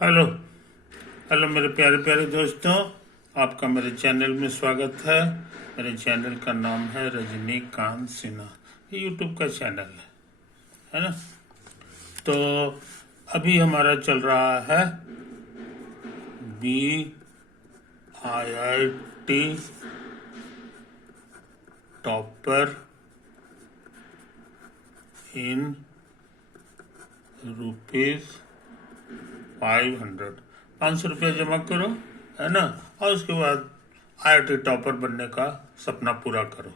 Hello hello मेरे प्यारे प्यारे दोस्तों, आपका मेरे चैनल में स्वागत है। मेरे चैनल का नाम है रजनीकांत सिन्हा। ये यूट्यूब का चैनल है ना। तो अभी हमारा चल रहा है BIIT टॉपर इन ₹500। 500 रुपया जमा करो, है ना। और उसके बाद IIT टॉपर बनने का सपना पूरा करो।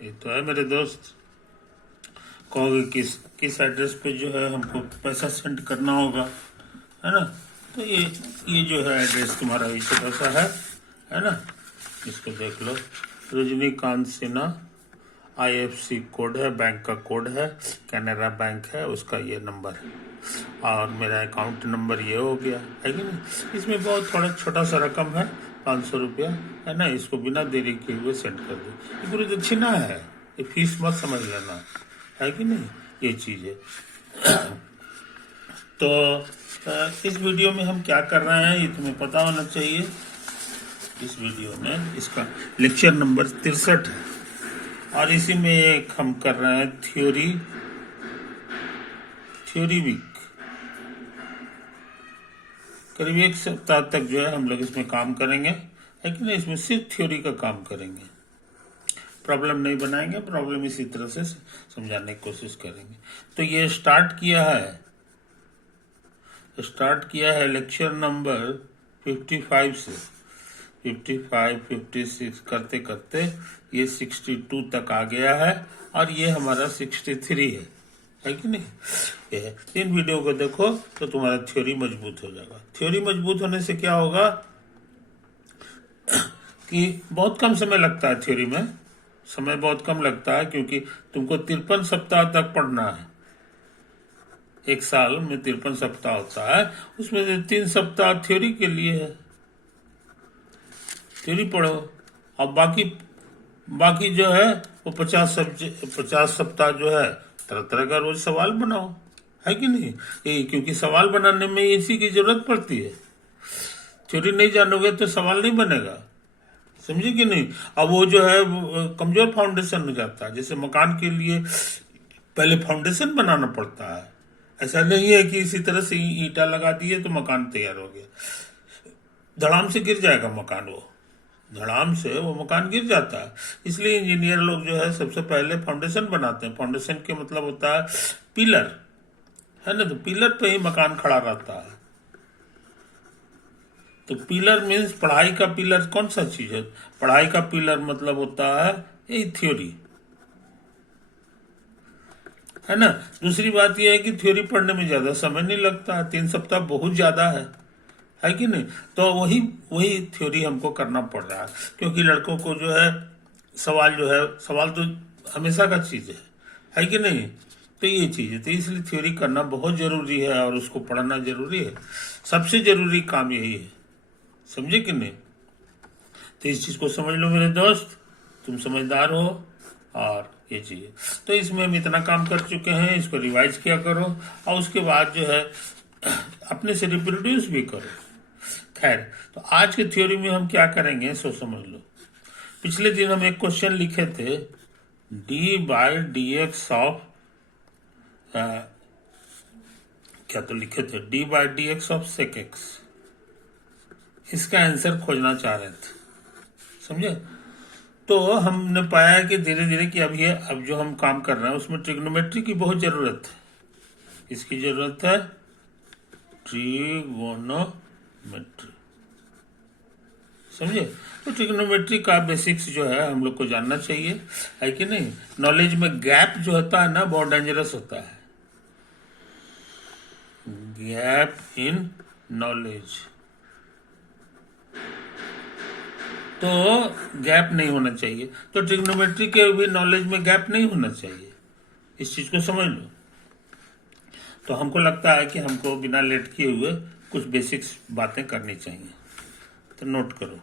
ये तो है मेरे दोस्त। कहोगे किस किस एड्रेस पे जो है हमको पैसा सेंड करना होगा, है ना। तो ये जो है एड्रेस तुम्हारा ये छोटा सा है ना। इसको देख लो, रजनीकांत सिन्हा। IFC कोड है, बैंक का कोड है, कैनरा बैंक है, उसका ये नंबर है। और मेरा अकाउंट नंबर ये हो गया है कि नहीं। इसमें बहुत थोड़ा छोटा सा रकम है, 500 रुपया, है ना। इसको बिना देरी किए हुए सेंड कर दो। ये पूरी दक्षिणा है, ये फीस मत समझ लेना, है कि नहीं। ये चीज़ है। तो इस वीडियो में हम क्या कर रहे हैं ये तुम्हें पता होना चाहिए। इस वीडियो में इसका लेक्चर नंबर 63 है और इसी में एक हम कर रहे हैं थ्योरी वीक। करीब एक सप्ताह तक जो है हम लोग इसमें काम करेंगे, है कि नहीं। इसमें सिर्फ थ्योरी का काम करेंगे, प्रॉब्लम नहीं बनाएंगे। प्रॉब्लम इसी तरह से समझाने की कोशिश करेंगे। तो ये स्टार्ट किया है लेक्चर नंबर 55 से। 55, 56 करते करते ये 62 तक आ गया है और ये हमारा 63 है कि नहीं। ये है। इन वीडियो को देखो तो तुम्हारा थ्योरी मजबूत हो जाएगा। थ्योरी मजबूत होने से क्या होगा कि बहुत कम समय लगता है। थ्योरी में समय बहुत कम लगता है क्योंकि तुमको 53 सप्ताह तक पढ़ना है। एक साल में 53 सप्ताह होता है, उसमें से 3 सप्ताह थ्योरी के लिए है। थ्योरी पढ़ो और बाकी जो है वो 50 सप्ताह जो है तरह तरह का रोज सवाल बनाओ, है कि नहीं। ये क्योंकि सवाल बनाने में इसी की जरूरत पड़ती है। थ्योरी नहीं जानोगे तो सवाल नहीं बनेगा, समझे कि नहीं। अब वो जो है वो कमजोर फाउंडेशन हो जाता है। जैसे मकान के लिए पहले फाउंडेशन बनाना पड़ता है। ऐसा नहीं है कि इसी तरह से ईंटा लगा दिए तो मकान तैयार हो गया। धड़ाम से गिर जाएगा मकान, वो धड़ाम से वो मकान गिर जाता है। इसलिए इंजीनियर लोग जो है सबसे पहले फाउंडेशन बनाते हैं। फाउंडेशन के मतलब होता है पिलर, है ना। तो पिलर पे ही मकान खड़ा रहता है। तो पिलर मीन्स पढ़ाई का पिलर कौन सा चीज है। पढ़ाई का पिलर मतलब होता है यही थ्योरी, है ना। दूसरी बात यह है कि थ्योरी पढ़ने में ज्यादा समय नहीं लगता है। 3 सप्ताह बहुत ज्यादा है कि नहीं। तो वही थ्योरी हमको करना पड़ रहा है क्योंकि लड़कों को जो है सवाल तो हमेशा का चीज है कि नहीं। तो ये चीज है, तो इसलिए थ्योरी करना बहुत जरूरी है और उसको पढ़ना जरूरी है। सबसे जरूरी काम यही है, समझे कि नहीं। तो इस चीज को समझ लो मेरे दोस्त, तुम समझदार हो। और ये चीज है, तो इसमें हम इतना काम कर चुके हैं, इसको रिवाइज किया करो और उसके बाद जो है अपने से रिप्रोड्यूस भी करो। खैर, तो आज के थ्योरी में हम क्या करेंगे सो समझ लो। पिछले दिन हम एक क्वेश्चन लिखे थे, d/dx ऑफ क्या तो लिखे थे d/dx ऑफ sec x। इसका आंसर खोजना चाह रहे थे, समझे। तो हमने पाया कि धीरे धीरे कि अब जो हम काम कर रहे हैं उसमें ट्रिग्नोमेट्री की बहुत जरूरत है। इसकी जरूरत है ट्रिगोनोमेट्री, समझे। तो ट्रिग्नोमेट्री का बेसिक्स जो है हम लोग को जानना चाहिए, है कि नहीं। नॉलेज में गैप जो होता है ना बहुत डेंजरस होता है। गैप इन नॉलेज, तो गैप नहीं होना चाहिए। तो ट्रिग्नोमेट्री के भी नॉलेज में गैप नहीं होना चाहिए। इस चीज को समझ लो। तो हमको लगता है कि हमको बिना लेट किए हुए कुछ बेसिक्स बातें करनी चाहिए। तो नोट करो,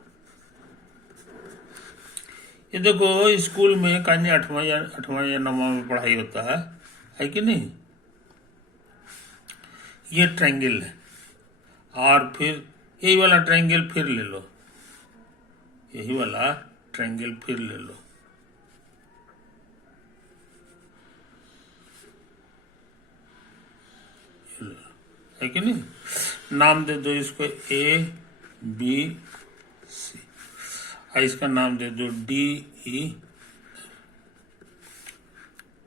ये देखो स्कूल में कहीं 8वां या 9वां में पढ़ाई होता है कि नहीं। ये ट्रायंगल है, और फिर यही वाला ट्रायंगल फिर ले लो, यही वाला ट्रायंगल फिर ले लो। है कि नहीं? नाम दे दो इसको ABC, इसका नाम दे दो DE।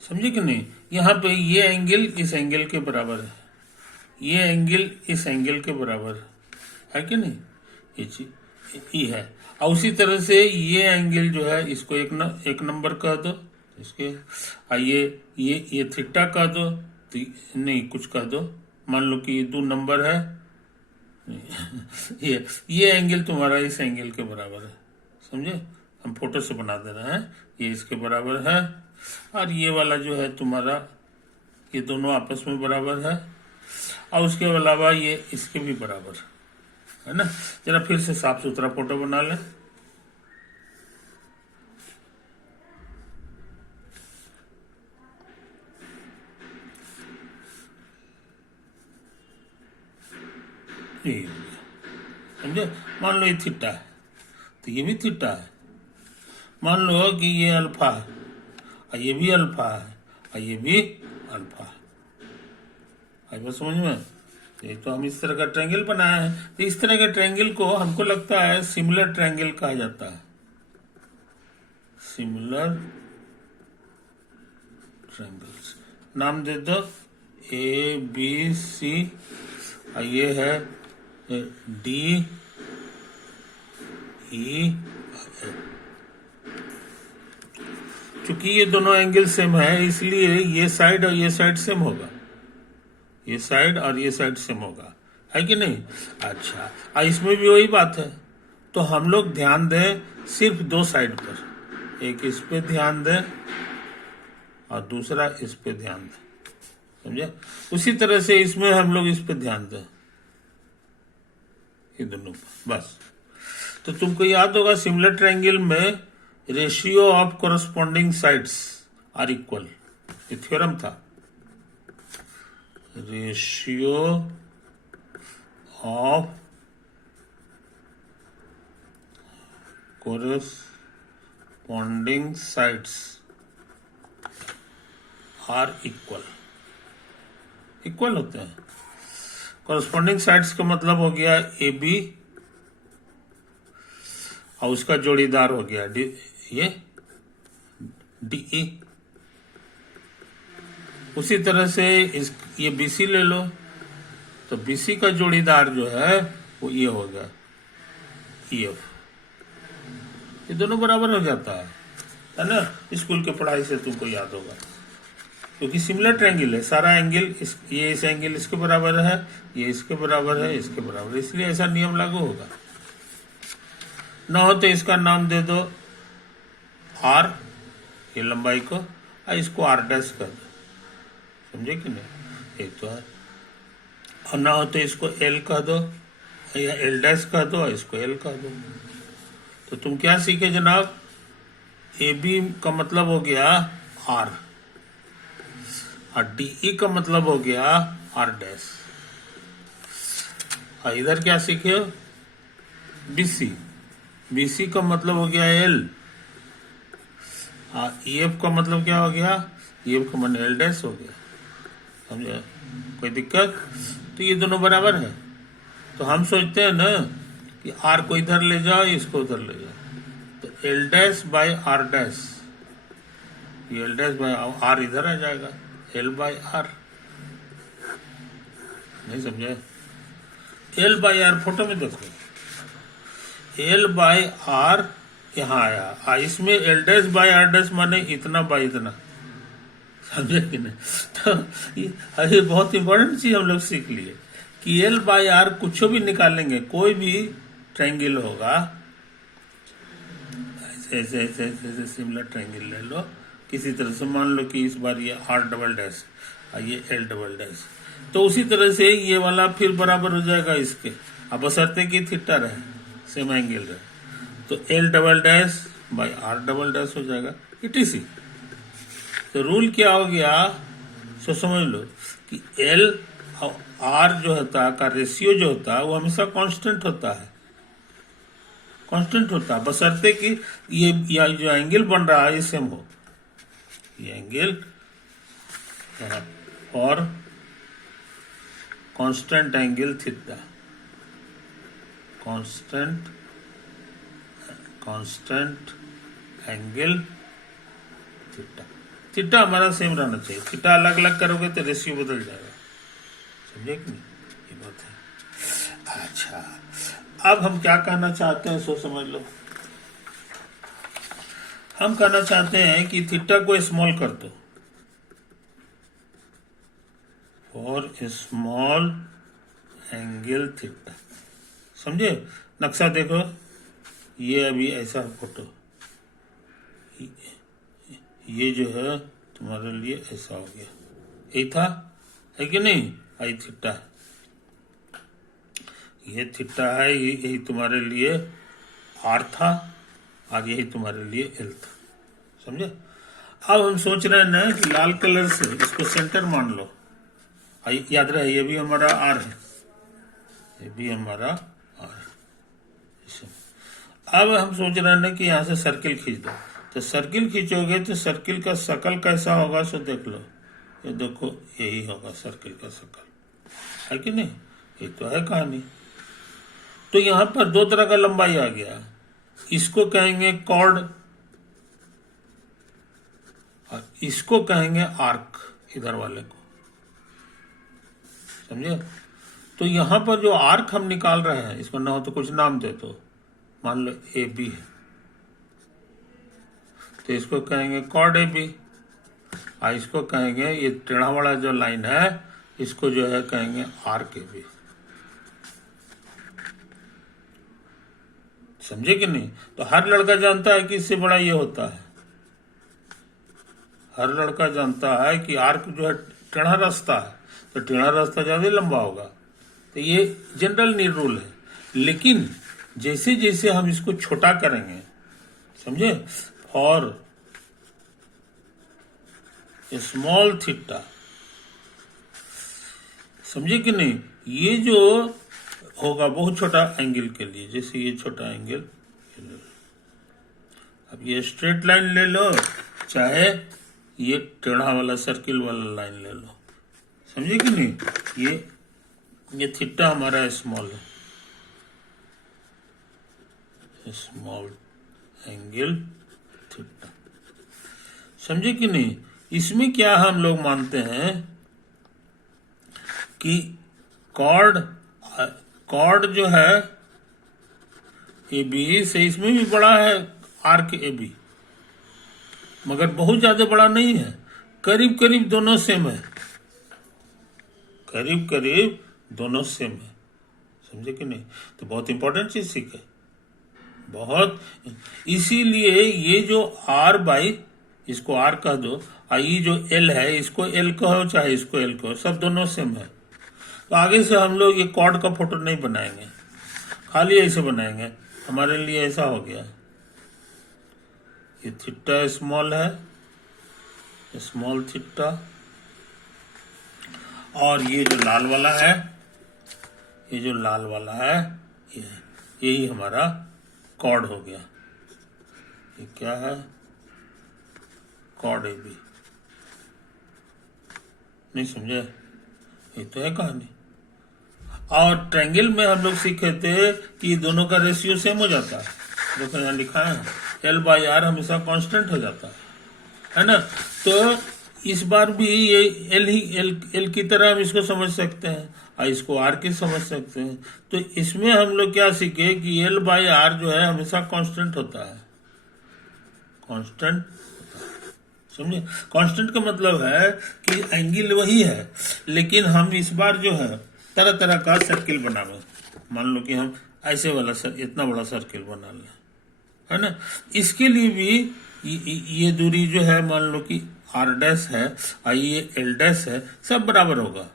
समझे कि नहीं? यहाँ पे ये एंगल इस एंगल के बराबर है, ये एंगल इस एंगल के बराबर है कि नहीं? ये चीज ई है। और उसी तरह से ये एंगल जो है इसको एक नंबर कह दो इसके, ये थीटा कह दो, नहीं कुछ कह दो, मान लो कि ये 2 नंबर है। ये एंगल तुम्हारा इस एंगल के बराबर है, समझे? हम फोटो से बना दे रहे हैं, ये इसके बराबर है। और ये वाला जो है तुम्हारा, ये दोनों आपस में बराबर है, और उसके अलावा ये इसके भी बराबर है ना। जरा फिर से साफ सुथरा फोटो बना लें। समझे? मान लो ये थीटा है तो ये भी थीटा है। मान लो कि ये अल्फा है और ये भी अल्फा है और ये भी अल्फा है। आई बात समझ में? ये तो हम इस तरह का ट्रायंगल बनाए हैं। तो इस तरह के ट्रायंगल को हमको लगता है सिमिलर ट्रायंगल कहा जाता है, सिमिलर ट्रायंगल्स। नाम दे दो ABC, और ये है DEF। चूंकि ये दोनों एंगल सेम है इसलिए ये साइड और ये साइड सेम होगा, ये साइड और ये साइड सेम होगा, है कि नहीं? अच्छा, और इसमें भी वही बात है। तो हम लोग ध्यान दें सिर्फ 2 साइड पर, एक इस पे ध्यान दें और दूसरा इस पे ध्यान दें, समझे? उसी तरह से इसमें हम लोग इस पे ध्यान दें, ये दोनों पर, बस। तो तुमको याद होगा सिमिलर ट्रायंगल में ratio of corresponding sides are equal, ये थ्योरम था। Ratio of corresponding sides are equal, equal होते हैं। कोरस्पॉन्डिंग साइड्स का मतलब हो गया AB और उसका जोड़ीदार हो गया ये DE। उसी तरह से ये BC ले लो, तो BC का जोड़ीदार जो है वो ये हो गया EF। ये दोनों बराबर हो जाता है ना? स्कूल के पढ़ाई से तुमको याद होगा, क्योंकि सिमिलर ट्रायंगल है, सारा एंगल ये इस एंगल इसके बराबर है, ये इसके बराबर है, इसके बराबर है, इसलिए ऐसा नियम लागू होगा। ना हो तो इसका नाम दे दो R, ये लंबाई को, और इसको R डैश कर दो, समझे कि नहीं? एक तो है। और ना हो तो इसको L कह दो या L डैश कह दो और इसको L कह दो। तो तुम क्या सीखे जनाब? AB का मतलब हो गया R और DE का मतलब हो गया R डैश। और इधर क्या सीखे हो? BC, BC का मतलब हो गया L और EF का मतलब क्या हो गया? EF का मतलब L डैश हो गया, समझे? कोई दिक्कत? तो ये दोनों बराबर है। तो हम सोचते हैं ना कि R को इधर ले जाओ, इसको उधर ले जाओ, तो L dash by R dash, ये L डैश बाय R इधर आ जाएगा, L बाय R। नहीं समझे? L बाय R फोटो में देखो, L बाय R यहाँ आया, इसमें L dash by R dash माने इतना बाय इतना, समझे कि नहीं? तो ये बहुत इंपॉर्टेंट चीज हम लोग सीख लिए कि L बाय R कुछ भी निकालेंगे, कोई भी ट्रायंगल होगा, ऐसे ऐसे ऐसे सिमिलर ट्रायंगल ले लो किसी तरह से, मान लो कि इस बार ये R डबल डैश और ये L डबल डैश, तो उसी तरह से ये वाला फिर बराबर हो जाएगा इसके, अब बशर्ते कि थीटा रहे, सेम एंगल रहे, तो L double dash by R double dash हो जाएगा, ETC। तो रूल क्या हो गया? सो समझ लो कि L आर जो होता है का रेशियो जो होता है वो हमेशा कांस्टेंट होता है, कांस्टेंट होता है, बशर्ते कि ये जो एंगल बन रहा है ये सेम हो, ये एंगल और constant angle theta, constant angle theta, theta हमारा सेम रहना चाहिए, थीटा अलग अलग करोगे तो रेशियो बदल जाएगा, समझे कि नहीं, ये बात है। अच्छा, अब हम क्या कहना चाहते हैं सो समझ लो। हम कहना चाहते हैं कि थीटा को स्मॉल कर दो, और स्मॉल एंगल थीटा, समझे, नक्शा देखो, ये अभी ऐसा फोटो, ये जो है तुम्हारे लिए ऐसा हो गया, यही था, है कि नहीं, आई थीटा, ये थीटा है, यही तुम्हारे लिए आर था, और यही तुम्हारे लिए एल था, समझे। अब हम सोच रहे हैं ना कि लाल कलर से इसको सेंटर मान लो, याद रहे ये भी हमारा आर है, ये भी हमारा आर है। अब हम सोच रहे हैं ना कि यहाँ से सर्किल खींच दो, तो सर्किल खींचोगे तो सर्किल का शकल कैसा होगा सो देख लो, ये देखो यही होगा सर्किल का शकल, है कि नहीं, ये तो है कहानी। तो यहाँ पर दो तरह का लंबाई आ गया, इसको कहेंगे कॉर्ड और इसको कहेंगे आर्क, इधर वाले को, समझे। तो यहाँ पर जो आर्क हम निकाल रहे हैं, इसको ना हो तो कुछ नाम दे दो, मान लो ए बी है, तो इसको कहेंगे कॉर्ड ए बी, और इसको कहेंगे, ये टेढ़ा वाला जो लाइन है इसको जो है कहेंगे आर्क ए बी, समझे कि नहीं। तो हर लड़का जानता है कि इससे बड़ा ये होता है, हर लड़का जानता है कि आर्क जो है टेढ़ा रास्ता है, तो टेढ़ा रास्ता ज्यादा लंबा होगा, तो ये जनरल नी रूल है। लेकिन जैसे जैसे हम इसको छोटा करेंगे, समझे, फॉर स्मॉल थीटा, समझे कि नहीं, ये जो होगा बहुत छोटा एंगल के लिए, जैसे ये छोटा एंगल, अब ये स्ट्रेट लाइन ले लो, चाहे ये टेढ़ा वाला सर्किल वाला लाइन ले लो, समझे कि नहीं, ये थीटा हमारा स्मॉल है, स्मॉल एंगल थीटा, समझे कि नहीं। इसमें क्या हम लोग मानते हैं कि कॉर्ड जो है ए बी से इसमें भी बड़ा है आर्क ए बी, मगर बहुत ज्यादा बड़ा नहीं है, करीब करीब दोनों सेम है, करीब करीब दोनों सेम है, समझे कि नहीं। तो बहुत इंपॉर्टेंट चीज सीखे, बहुत, इसीलिए ये जो आर बाई, इसको आर कह दो, और ये जो एल है इसको एल कहो चाहे इसको एल कहो, सब दोनों सेम है। तो आगे से हम लोग ये कॉर्ड का फोटो नहीं बनाएंगे, खाली ऐसे बनाएंगे, हमारे लिए ऐसा हो गया, ये थीटा स्मॉल है, स्मॉल थीटा, और ये जो लाल वाला है, ये जो लाल वाला है यही हमारा कॉर्ड हो गया, ये क्या है, कॉर्ड ए बी, नहीं समझे, ये तो है कहानी। और ट्रायंगल में हम लोग सीखे थे कि दोनों का रेशियो सेम हो जाता है, देखो यहाँ लिखा है एल बाई आर हमेशा कांस्टेंट हो जाता है ना। तो इस बार भी ये एल की तरह हम इसको समझ सकते हैं और इसको आर की समझ सकते हैं। तो इसमें हम लोग क्या सीखे कि एल बाई आर जो है हमेशा कांस्टेंट होता है, कांस्टेंट, समझे। कांस्टेंट का मतलब है कि एंगल वही है, लेकिन हम इस बार जो है तरह तरह का सर्किल बनावे, मान लो कि हम ऐसे वाला इतना बड़ा सर्किल बना लें, है ना। इसके लिए भी ये दूरी जो है मान लो कि आर डैश है और ये एल डैश है, सब बराबर होगा,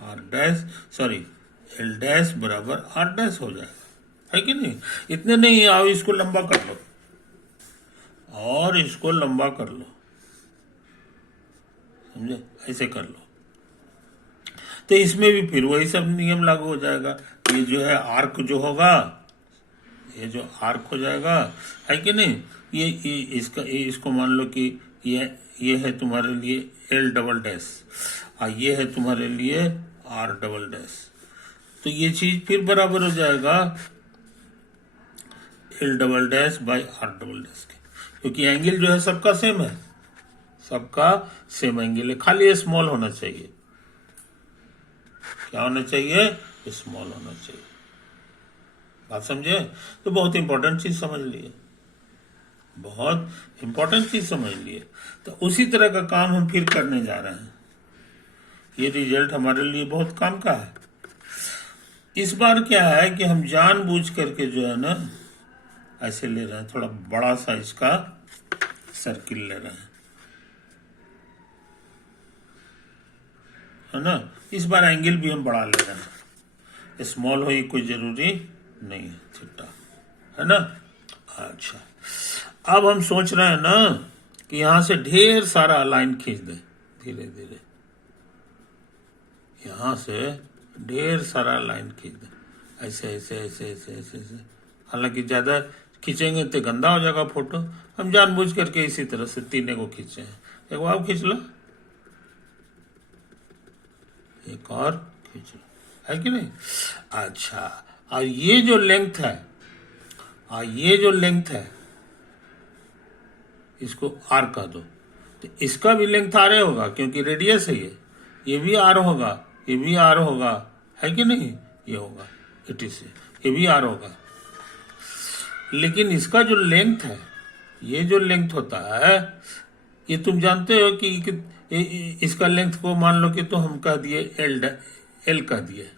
R dash sorry L dash बराबर आर डैश हो जाएगा, है कि नहीं। इतने नहीं, आओ इसको लंबा कर लो और इसको लंबा कर लो, समझे, ऐसे कर लो। तो इसमें भी फिर वही सब नियम लागू हो जाएगा। ये जो है आर्क जो होगा, ये जो आर्क हो जाएगा, है कि नहीं, ये इसको मान लो कि ये है तुम्हारे लिए एल डबल डैश और ये है तुम्हारे लिए आर डबल डैश। तो ये चीज फिर बराबर हो जाएगा L double dash by R double dash के, क्योंकि एंगल जो है सबका सेम है, सबका सेम एंगल है, खाली ये स्मॉल होना चाहिए। क्या होना चाहिए? स्मॉल होना चाहिए। बात समझे? तो बहुत इंपॉर्टेंट चीज समझ लिए, बहुत इंपॉर्टेंट चीज समझ लिए। तो उसी तरह का काम हम फिर करने जा रहे हैं। ये रिजल्ट हमारे लिए बहुत काम का है। इस बार क्या है कि हम जानबूझ करके जो है ना ऐसे ले रहे हैं, थोड़ा बड़ा साइज का सर्किल ले रहे हैं, है ना। इस बार एंगल भी हम बड़ा ले रहे हैं, स्मॉल हो ये कोई जरूरी नहीं है, थीटा, है ना। अच्छा, अब हम सोच रहे हैं ना कि यहां से ढेर सारा लाइन खींच दें, धीरे धीरे यहां से ढेर सारा लाइन खींच दें, ऐसे ऐसे ऐसे ऐसे ऐसे ऐसे। हालांकि ज्यादा खींचेंगे तो गंदा हो जाएगा फोटो, हम जानबूझ करके इसी तरह से तीनों को खींचे हैं। एक और खींच लो, एक और खींच लो, है कि नहीं। अच्छा, और ये जो लेंथ है, और ये जो लेंथ है इसको आर कह दो, तो इसका भी लेंथ आर होगा क्योंकि रेडियस है ये भी आर होगा, ये भी आर होगा, है कि नहीं, ये होगा 80 से, ये भी आर होगा। लेकिन इसका जो लेंथ है, ये जो लेंथ होता है, ये तुम जानते हो कि इसका लेंथ को मान लो कि तो हम कह दिए एल कह दिए,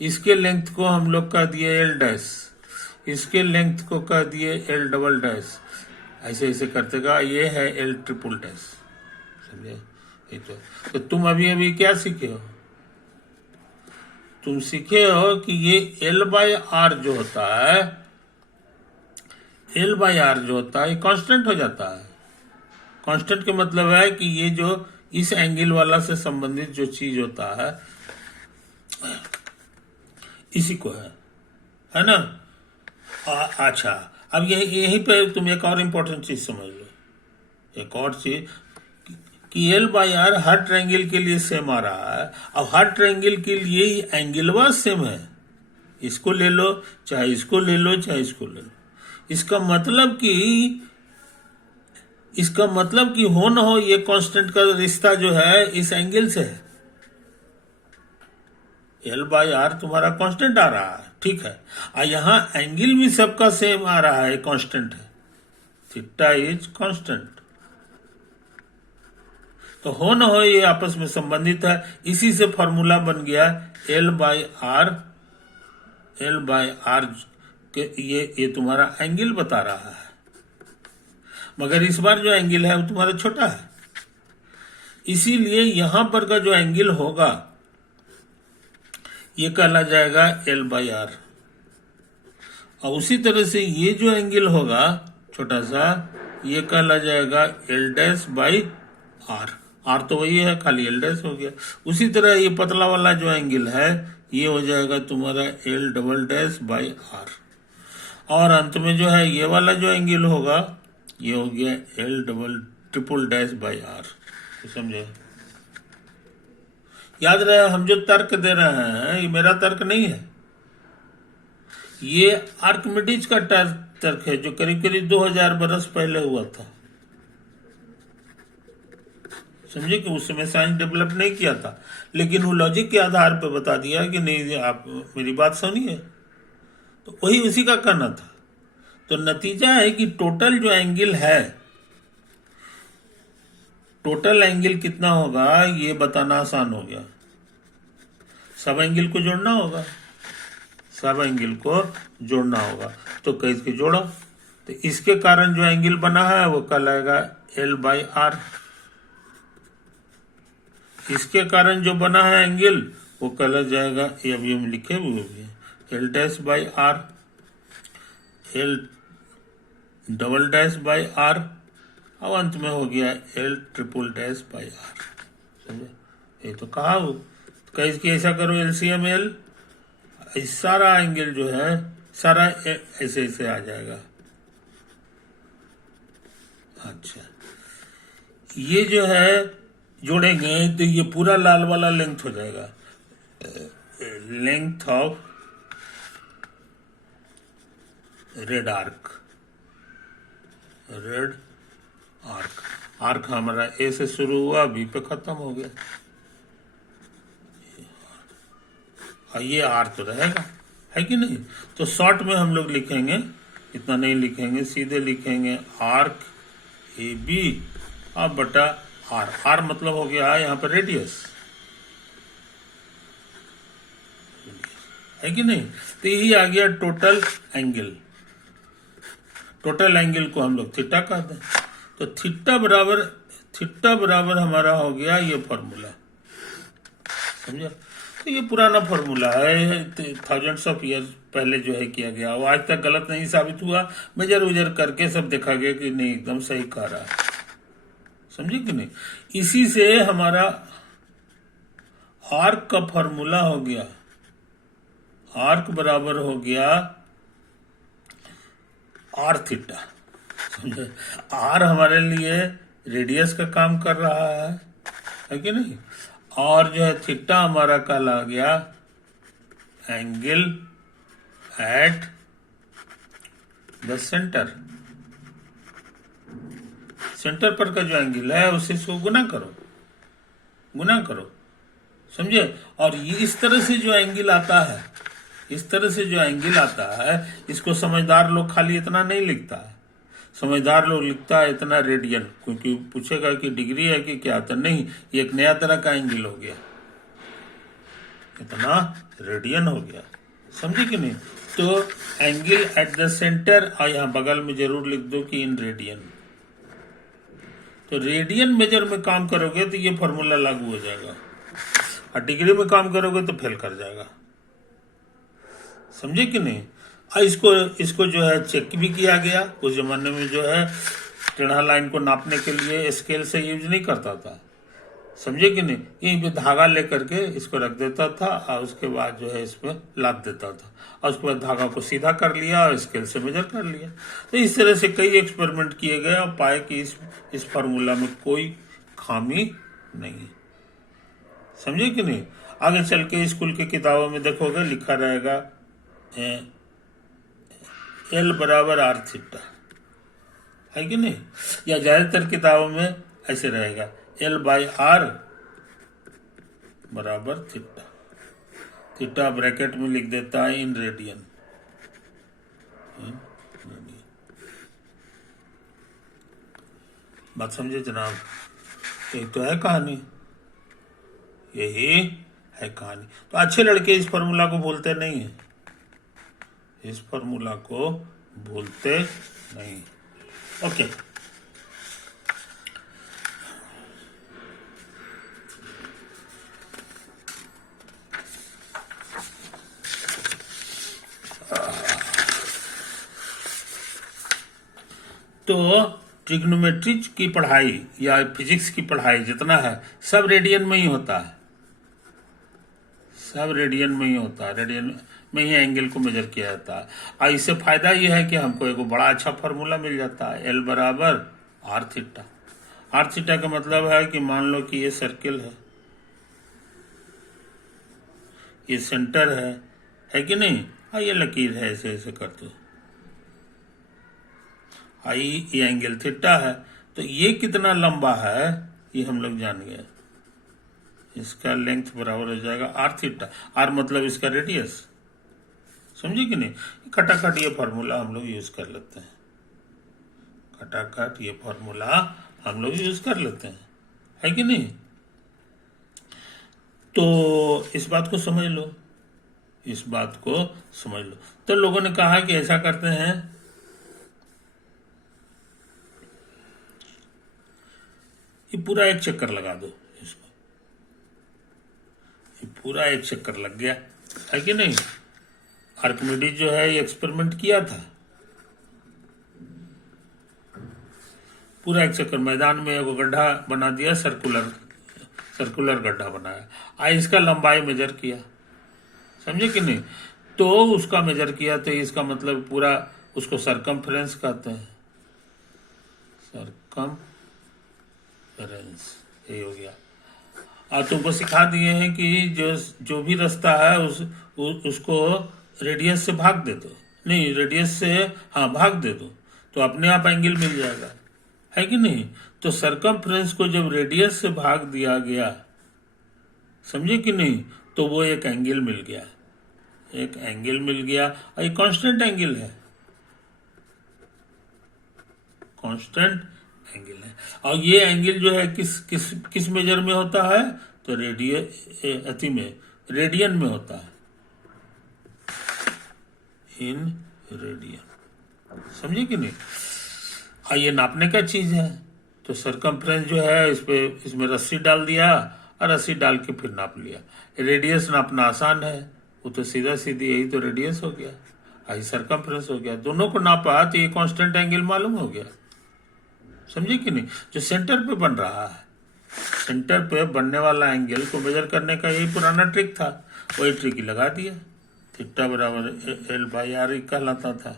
इसके लेंथ को हम लोग कह दिए एल डैश, इसके लेंथ को कह दिए एल डबल डैश, ऐसे ऐसे करते का ये है एल ट्रिपल डैश, समझे। तो तुम अभी अभी क्या सीखे हो? तुम सीखे हो कि ये एल बाय आर जो होता है, एल बाय आर जो होता है ये कांस्टेंट हो जाता है। कांस्टेंट के मतलब है कि ये जो इस एंगल वाला से संबंधित जो चीज होता है इसी को है ना। अच्छा, अब यही पे तुम एक और इम्पोर्टेंट चीज समझ लो, एक और चीज कि एल बाई आर हर ट्रायंगल के लिए सेम आ रहा है। अब हर ट्रायंगल के लिए एंगलवा सेम है, इसको ले लो चाहे इसको ले लो चाहे इसको ले लो। इसका मतलब कि हो ना हो ये कांस्टेंट का रिश्ता जो है इस एंगल से है। एल बाई आर तुम्हारा कांस्टेंट आ रहा है, ठीक है, और यहाँ एंगल भी सबका सेम आ रहा है, कांस्टेंट है, थीटा इज कांस्टेंट। तो हो ना हो ये आपस में संबंधित है, इसी से फॉर्मूला बन गया एल बाई आर के ये तुम्हारा एंगल बता रहा है। मगर इस बार जो एंगल है वो तुम्हारा छोटा है, इसीलिए यहां पर का जो एंगल होगा ये कहला जाएगा एल बाई आर, और उसी तरह से ये जो एंगल होगा छोटा सा ये कहला जाएगा L dash by R. R तो वही है, खाली एल डैश हो गया। उसी तरह ये पतला वाला जो एंगल है ये हो जाएगा तुम्हारा L double dash by R, और अंत में जो है ये वाला जो एंगल होगा ये हो गया L double triple dash by R. समझे? याद रहे हम जो तर्क दे रहे हैं ये मेरा तर्क नहीं है, ये आर्किमिडीज का तर्क है जो करीब करीब 2000 बरस पहले हुआ था। समझे कि उस समय साइंस डेवलप नहीं किया था, लेकिन वो लॉजिक के आधार पर बता दिया कि नहीं आप मेरी बात सुनिए, तो वही उसी का कहना था। तो नतीजा है कि टोटल जो एंगल है, टोटल एंगल कितना होगा ये बताना आसान हो गया। सब एंगल को जोड़ना होगा, सब एंगल को जोड़ना होगा, तो कैसे के जोड़ो, तो इसके कारण जो एंगल बना है वो कहलाएगा एल बाई आर, इसके कारण जो बना है एंगल वो कहला जाएगा, ये अभी हम लिखे हुए भी है L dash by R, L double dash by R, और अंत में हो गया L triple dash by R. समझे? ये तो कहा हो कहीं इसकी ऐसा करो एलसीएम एल, सारा एंगल जो है सारा ऐसे ऐसे आ जाएगा। अच्छा, ये जो है जोड़ेंगे तो ये पूरा लाल वाला लेंथ हो जाएगा, length of red arc, red arc. Arc हमारा ए से शुरू हुआ, बी पे खत्म हो गया, और ये आर तो रहेगा, है कि नहीं। तो शॉर्ट में हम लोग लिखेंगे, इतना नहीं लिखेंगे, सीधे लिखेंगे आर्क ए बी और बटा आर। आर मतलब हो गया यहाँ पर रेडियस, है कि नहीं। तो यही आ गया टोटल एंगल। टोटल एंगल को हम लोग थीटा कहते हैं। तो थीटा बराबर हमारा हो गया ये फॉर्मूला, समझा। तो ये पुराना फॉर्मूला है, थाउजेंड्स ऑफ ईयर पहले जो है किया गया, वो आज तक गलत नहीं साबित हुआ। मेजर उजर करके सब देखा गया कि नहीं एकदम सही कह रहा है, समझे कि नहीं। इसी से हमारा आर्क का फॉर्मूला हो गया, आर्क बराबर हो गया आर थीटा, समझे। आर हमारे लिए रेडियस का काम कर रहा है कि नहीं। और जो है थीटा हमारा कल आ गया angle at the centre. Centre पर का जो एंगल है उसे इसको गुना करो, समझे। और ये इस तरह से जो एंगल आता है, इस तरह से जो एंगल आता है, इसको समझदार लोग खाली इतना नहीं लिखता है। समझदार लोग लिखता है इतना रेडियन, क्योंकि पूछेगा कि डिग्री है कि क्या, तो नहीं, ये एक नया तरह का एंगल हो गया, इतना रेडियन हो गया, समझे कि नहीं। तो एंगल एट द सेंटर, और यहाँ बगल में जरूर लिख दो कि इन रेडियन। तो रेडियन मेजर में काम करोगे तो ये फॉर्मूला लागू हो जाएगा, और डिग्री में काम करोगे तो फेल कर जाएगा, समझे कि नहीं। और इसको जो है चेक भी किया गया। उस जमाने में जो है टेढ़ा लाइन को नापने के लिए स्केल से यूज नहीं करता था, समझे कि नहीं। यहीं पे धागा लेकर के इसको रख देता था, और उसके बाद जो है इसमें लाद देता था, और उसके बाद धागा को सीधा कर लिया और स्केल से मेजर कर लिया। तो इस तरह से कई एक्सपेरिमेंट किए गए और पाए कि इस फार्मूला में कोई खामी नहीं, समझे कि नहीं। आगे चल के स्कूल की किताबों में देखोगे लिखा रहेगा एल बराबर आर थीटा, है कि नहीं। या ज्यादातर किताबों में ऐसे रहेगा एल बाई आर बराबर थीटा। थीटा ब्रैकेट में लिख देता है इन रेडियन। बात समझे जनाब। यही तो है कहानी, यही है कहानी। तो अच्छे लड़के इस फॉर्मूला को भूलते नहीं है, इस फॉर्मूला को भूलते नहीं। ओके, तो ट्रिग्नोमेट्री की पढ़ाई या फिजिक्स की पढ़ाई जितना है सब रेडियन में ही होता है, सब रेडियन में ही होता है, रेडियन में ही एंगल को मेजर किया जाता है। और इससे फायदा यह है कि हमको एक बड़ा अच्छा फार्मूला मिल जाता है, एल बराबर आर थीटा। आर थीटा का मतलब है कि मान लो कि ये सर्किल है, ये सेंटर है कि नहीं। हाँ, ये लकीर है, ऐसे ऐसे करते आई, ये एंगल थीटा है। तो ये कितना लंबा है ये हम लोग जान गए, इसका लेंथ बराबर हो जाएगा आर थीटा। आर मतलब इसका रेडियस, समझे कि नहीं। खटाखट ये फॉर्मूला हम लोग यूज कर लेते हैं, खटाखट ये फॉर्मूला हम लोग यूज कर लेते हैं, है कि नहीं। तो इस बात को समझ लो, इस बात को समझ लो। तो लोगों ने कहा कि ऐसा करते हैं, ये पूरा एक चक्कर लगा दो इसको, ये पूरा एक चक्कर लग गया, है कि नहीं। आर्किमिडीज जो है ये एक्सपेरिमेंट किया था, पूरा एक चक्कर मैदान में एक गड्ढा बना दिया सर्कुलर, सर्कुलर गड्ढा बनाया, इसका लंबाई मेजर किया, समझे कि नहीं, तो उसका मेजर किया, तो इसका मतलब पूरा उसको सरकमफ्रेंस कहते हैं, सरकमफ्रेंस, ये हो गया। और तुमको सिखा दिए हैं कि जो भी रास्ता है उसको रेडियस से भाग दे दो, नहीं रेडियस से, हाँ भाग दे दो, तो अपने आप एंगल मिल जाएगा, है कि नहीं। तो सरकमफ्रेंस को जब रेडियस से भाग दिया गया, समझे कि नहीं, तो वो एक एंगल मिल गया, एक एंगल मिल गया, और ये कांस्टेंट एंगल है, कांस्टेंट एंगल है। और ये एंगल जो है किस किस किस मेजर में होता है, तो अति में, रेडियन में होता है, इन रेडियन, समझे कि नहीं। ये नापने का चीज है, तो सरकमफ्रेंस जो है इसमें रस्सी डाल दिया, और रस्सी डाल के फिर नाप लिया। रेडियस नापना आसान है, वो तो सीधा सीधी, यही तो रेडियस हो गया, आई सरकमफ्रेंस हो गया, दोनों को नापा तो ये कांस्टेंट एंगल मालूम हो गया, समझे कि नहीं। जो सेंटर पे बन रहा है, सेंटर पे बनने वाला एंगल को मेजर करने का यही पुराना ट्रिक था, वही ट्रिक ही लगा दिया, थीटा बराबर L/R कहलाता था,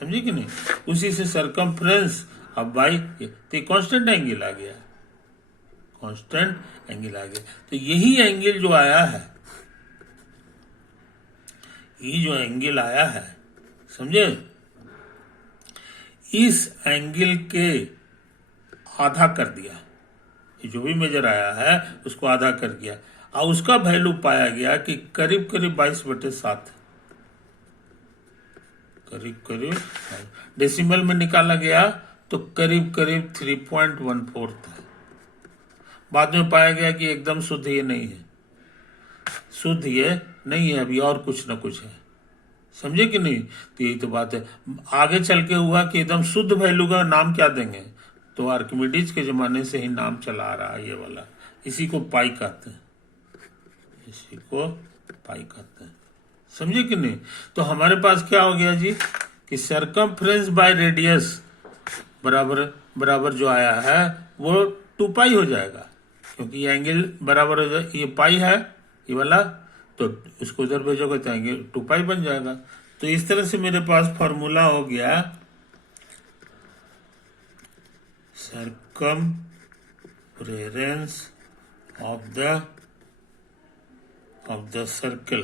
समझे कि नहीं। उसी से सरकमफ्रेंस अब बाई, तो कांस्टेंट एंगल आ गया, कांस्टेंट एंगल आ गया। तो यही एंगल जो आया है, ये जो एंगल आया है, समझे, इस एंगल के आधा कर दिया, जो भी मेजर आया है उसको आधा कर दिया, और उसका वैल्यू पाया गया कि करीब करीब 22/7, करीब करीब, डेसिमल में निकाला गया तो करीब करीब 3.14 था। बाद में पाया गया कि एकदम शुद्ध ये नहीं है, शुद्ध ये नहीं है, अभी और कुछ ना कुछ है, समझे कि नहीं। तो यही तो बात है, आगे चल के हुआ कि एकदम शुद्ध वैल्यू का नाम क्या देंगे, तो आर्किमिडीज के जमाने से ही नाम चला आ रहा है ये वाला, इसी को पाई कहते हैं, इसी को पाई कहते हैं, समझे कि नहीं। तो हमारे पास क्या हो गया जी, कि सरकमफ्रेंस बाय रेडियस बराबर बराबर जो आया है वो 2 पाई हो जाएगा, क्योंकि ये एंगल बराबर हो जाए, ये पाई है ये वाला, तो इसको उधर भेजोगे तो एंगल 2 पाई बन जाएगा। तो इस तरह से मेरे पास फॉर्मूला हो गया circumference of the सर्कल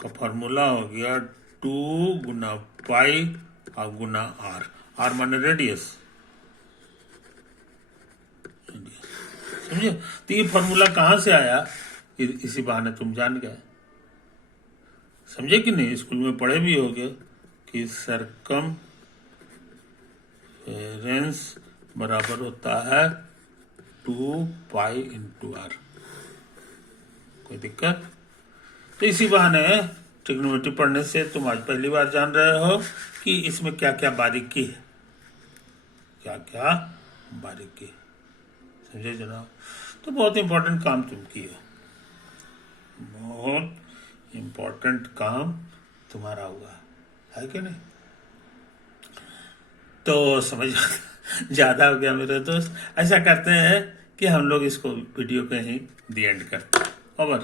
का फॉर्मूला हो गया 2 गुना पाई और गुना आर माने रेडियस, समझे। तो ये फॉर्मूला कहां से आया, इसी बहाने तुम जान गए, समझे कि नहीं, स्कूल में पढ़े भी होगे कि सरकमफेरेंस बराबर होता है 2 पाई इंटू आर, कोई दिक्कत। तो इसी बहाने ट्रिग्नोमेट्री पढ़ने से तुम आज पहली बार जान रहे हो कि इसमें क्या क्या बारीकी है, क्या क्या बारीकी, समझे जनाब। तो बहुत इंपॉर्टेंट काम तुम किए, बहुत इंपॉर्टेंट काम तुम्हारा हुआ है कि नहीं। तो समझ ज्यादा हो गया मेरे दोस्त, ऐसा करते हैं कि हम लोग इसको वीडियो पे ही दी एंड करते हैं, ओवर।